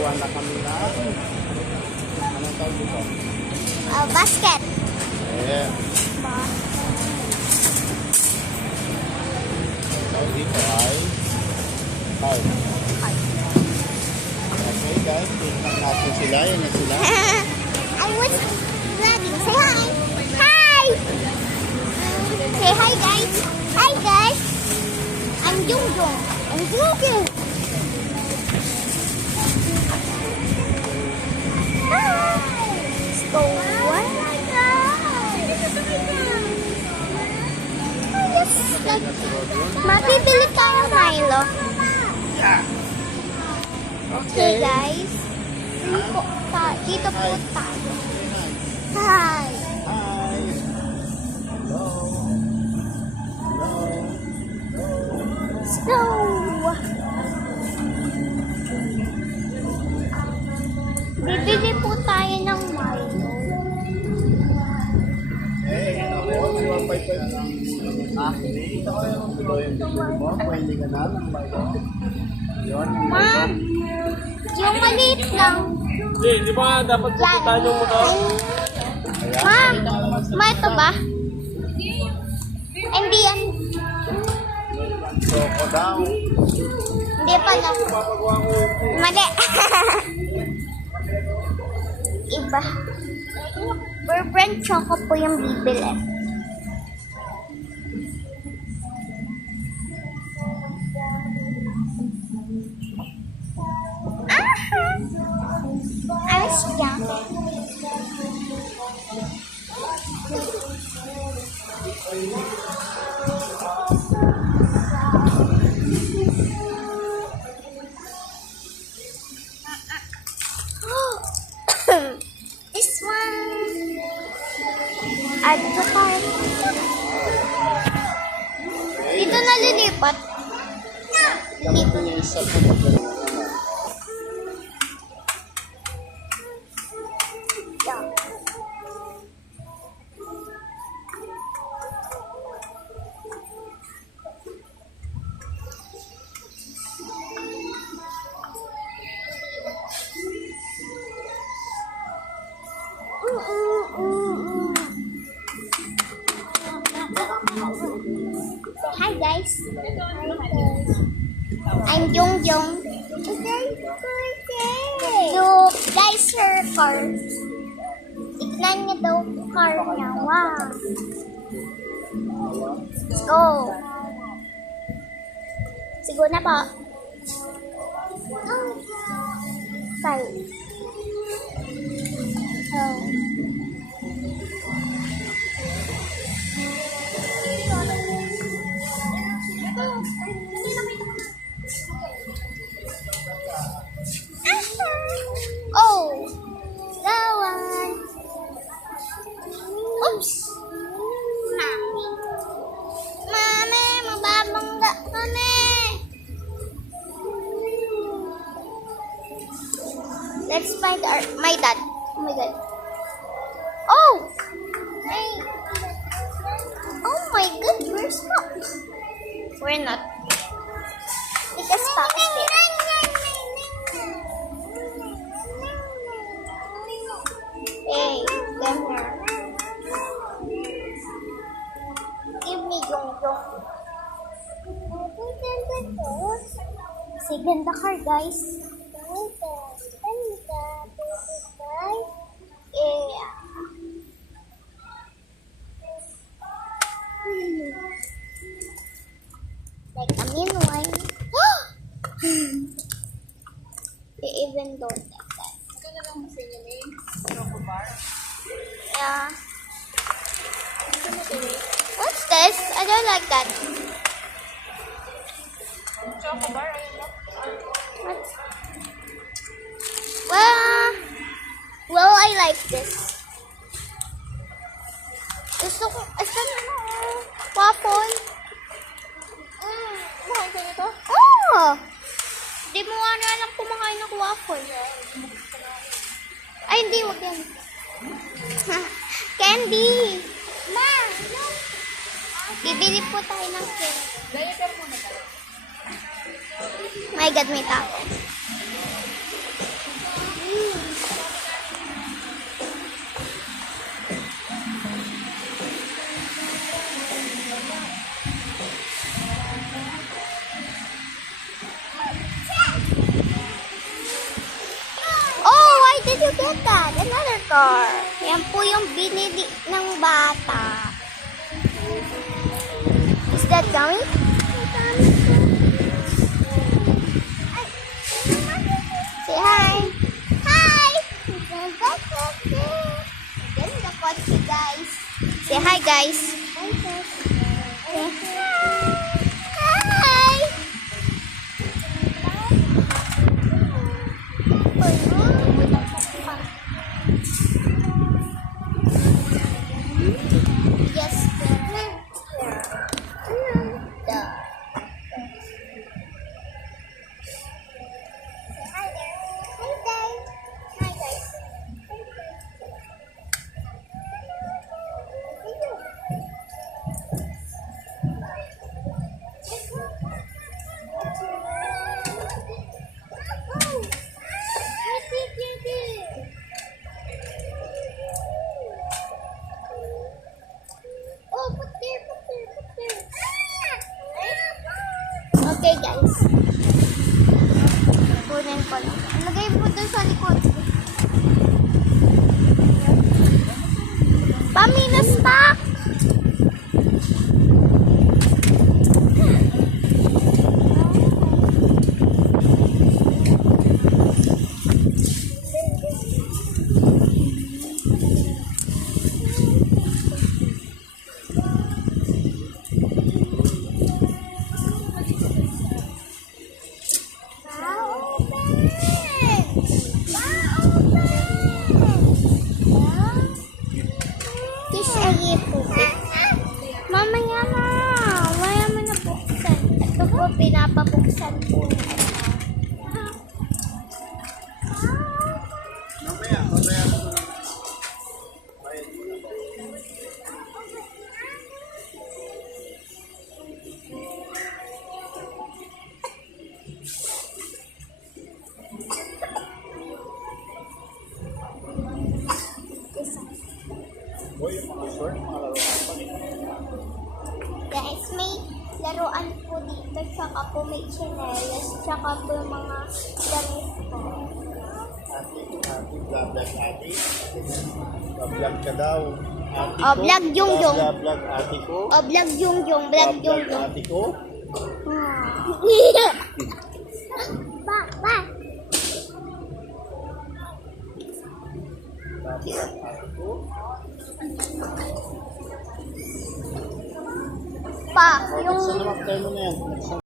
Nakakuha na kami na. Anong tawag dito? Basket. Yeah. Tawag dito ay card. Okay guys, tingnan natin sila. Yan na sila. I was vlogging. Say hi. Hi. Say hi guys. Hi guys. I'm Jungjung. I'm vlogging. Let's go. Oh my God. Mabibili tayo Milo. Yeah. Okay guys. Dito po tayo. Hi. Hi. Hello. Hello. Let's go. Bibili po tayo ng Milo. Hey, ako, 155 lang. Ah, hindi. Ito ko yung bibili mo. Pwede ka na ng Milo. Yun. Ma'am, yung maliit lang. Hindi, di ba dapat pupuntahan yung motor? Ma'am, ito ba? Hindi yan. Choco daw. Hindi pala. Papagawa ko yung Mali. Iba. Burbrand choco po yung bibili. I was young. This one. Add to cart. Dito na lilipat. Ito yung isa po magaling. Hi guys. I'm Jungjung. Look, guys, her car. Tignan niya daw car niya. Wow. Let's go. Siguro na po. Five. Oh. Oh, that one. Oops. Mommy. Mommy, mababangga kami. Let's find my dad. Oh my God. Oh. Hey. Oh my God, we're stuck. We're not. Because Papa is there. Hey, come here. Give me Jungjung. Say ganda car, guys. Yeah. Like a meanwhile. They even don't like that. Yeah. What's this? I don't like that. Choco bar, ayun mo. What's... Well, I like this. Gusto ko, waffle. Kumain ka nito? Oh! Di mo nga na lang kumakain ng waffle. Ay, hindi, wag yan. Candy! Ma! No! Bibili po tayo ng candy. Diaper muna tayo. My God, may tao. at that, another car. Yan po yung binili ng bata. Is that coming? Say hi. Hi. Ganda kotse, guys. Say hi, guys. Say hi. Yes. Hi there. Hi guys. Hi guys. Oh, put there, put there, put there. Okay, guys. Kunin ko lang. Lagay mo doon sa likod. Pamina stock! Fish ay pupit. Mamaya na. Mamaya mo na buksan. Ito po, pinapabuksan po na. Mamaya. Boy, yung mga short, mga laruan pa rin. Guys, may laruan po dito. Tsaka po may chinelas. Tsaka po yung mga damit po. Ate, vlog ate. Vlog ka daw. Ate Oh, vlog yung yung. Vlog ate ko. Oh, vlog yung yung. Vlog yung yung. Ate ko. Ba, ba. Vlog ate ko. Pa, Yung... yung Saan naman tayo mo na yan?